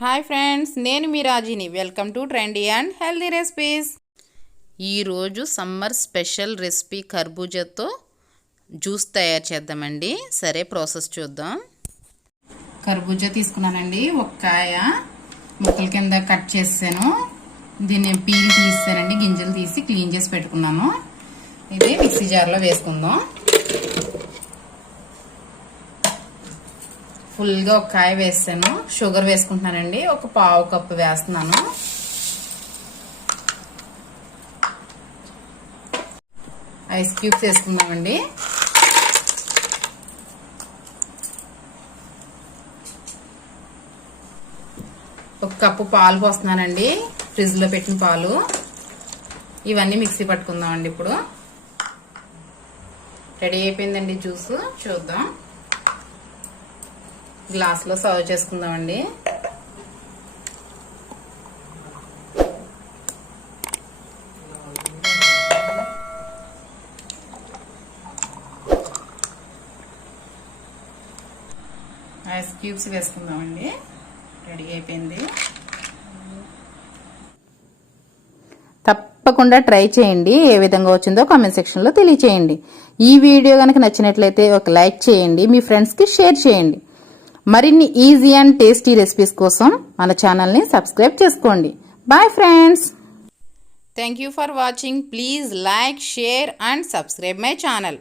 Hi friends, నేను మీ రాజీని. Welcome to trendy and healthy recipes. ఈరోజు సమ్మర్ స్పెషల్ రెసిపీ కర్బూజాతో జ్యూస్ తయారు చేద్దామండి. సరే, ప్రాసెస్ చూద్దాం. కర్బూజా తీసుకున్నానండి. ఒక కాయ ముక్కల కింద కట్ చేసాను. దీన్ని పీల్ తీసానండి, గింజలు తీసి క్లీన్ చేసి పెట్టుకున్నాను. ఇది మిక్సీ జార్లో వేసుకుందాం. ఫుల్గా ఒక కాయ వేసాను. షుగర్ వేసుకుంటున్నానండి. ఒక పావు కప్పు వేస్తున్నాను. ఐస్ క్యూబ్స్ వేసుకుందామండి. ఒక కప్పు పాలు పోస్తున్నానండి, ఫ్రిడ్జ్ లో పెట్టిన పాలు. ఇవన్నీ మిక్సీ పట్టుకుందామండి. ఇప్పుడు రెడీ అయిపోయిందండి జ్యూస్. చూద్దాం. గ్లాస్లో సర్వ్ చేసుకుందామండి. ఐస్ క్యూబ్స్ వేసుకుందామండి. రెడీ అయిపోయింది. తప్పకుండా ట్రై చేయండి. ఏ విధంగా వచ్చిందో కామెంట్ సెక్షన్లో తెలియచేయండి. ఈ వీడియో కనుక నచ్చినట్లయితే ఒక లైక్ చేయండి, మీ ఫ్రెండ్స్కి షేర్ చేయండి. మరిన్ని ఈజీ అండ్ టేస్టీ రెసిపీస్ కోసం మన ఛానల్ని సబ్స్క్రైబ్ చేసుకోండి. Bye friends. Thank you for watching. Please like, share and subscribe my channel.